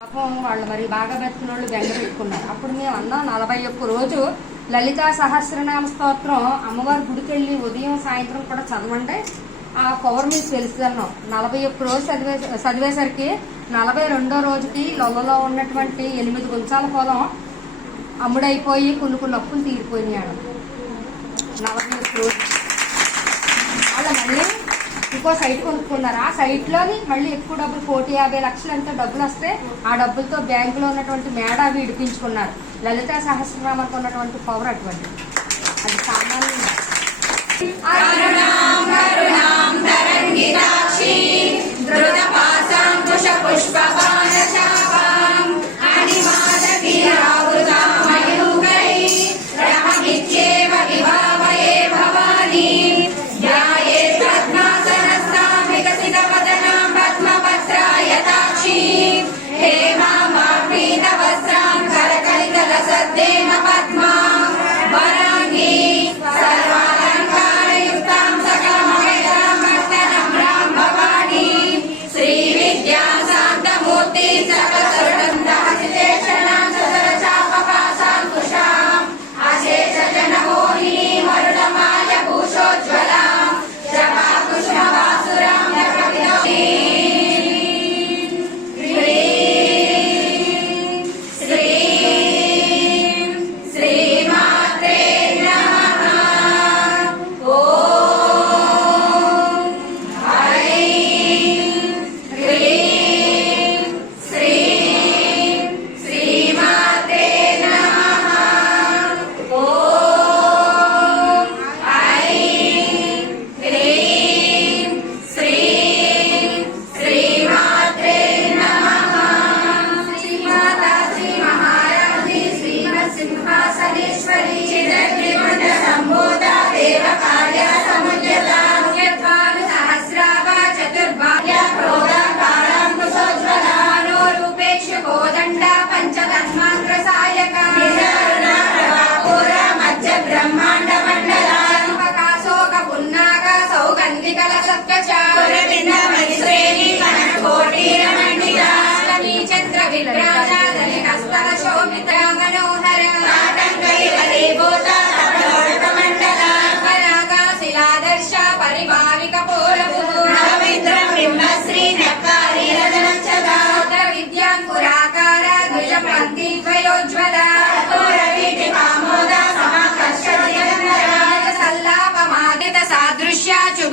పాపం వాళ్ళు మరి బాగా బతికిన వాళ్ళు బెంగ పెట్టుకున్నారు. అప్పుడు మేము అన్నాం నలభై ఒక్క రోజు లలితా సహస్రనామ స్తోత్రం అమ్మవారి గుడికి వెళ్ళి ఉదయం సాయంత్రం కూడా చదవండి. ఆ పవర్ మీకు తెలుసుదన్నాం నలభై ఒక్క రోజు చదివే చదివేసరికి నలభై రెండో రోజుకి లొల్లలో ఉన్నటువంటి ఎనిమిది గుంచాల పొలం అమ్ముడైపోయి కొన్ని కొన్ని అప్పులు తీరిపోయినాడు నలభై ఒక్క రోజు. వాళ్ళ మళ్ళీ ఇంకో సైట్ కొనుక్కున్నారు? ఆ సైట్లోని మళ్ళీ ఎక్కువ డబ్బులు కోటి యాభై లక్షలు ఎంత డబ్బులు వస్తే ఆ డబ్బులతో బ్యాంకులో ఉన్నటువంటి మేడ అవి ఇడిపించుకున్నారు లలిత సహస్రనామానికి ఉన్నటువంటి పవర్ అటువంటి అది సామాన్యంగా Hare Maha.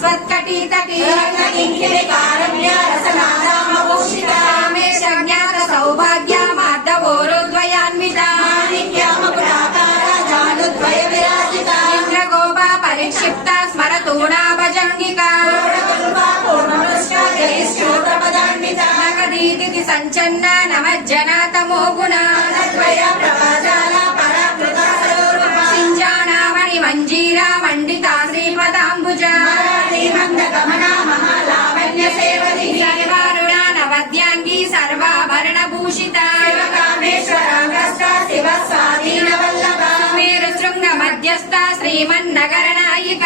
వస్త్ర భాస్వత్కటీతటి కామేశ జ్ఞాత సౌభాగ్య మార్దవోరుద్వయాన్విత ఇంద్రగోప పరిక్షిప్త స్మరతూణా భజంగిక నగదీతి సంచన్న నమజ్జన తమో గుణ సింజానామణి మంజీర మండిత శ్రీపదాంబుజ సర్వారుణ భూషిత. మేరు శృంగ మధ్యస్థ శ్రీమన్నగర నాయిక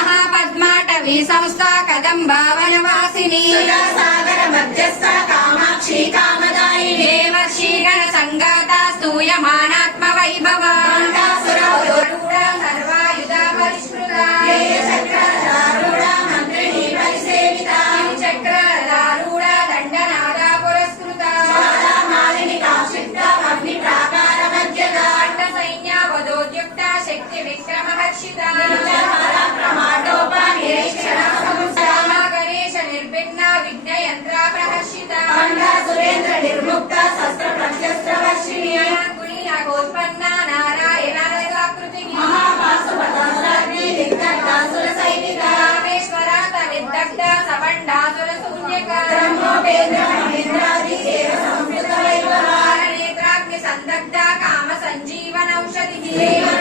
మహాపద్మాటవీ సంస్థ కదంబావనవాసిని కామాక్షి కామదాయిని సందగ్ధ కామ సంజీవనౌషధి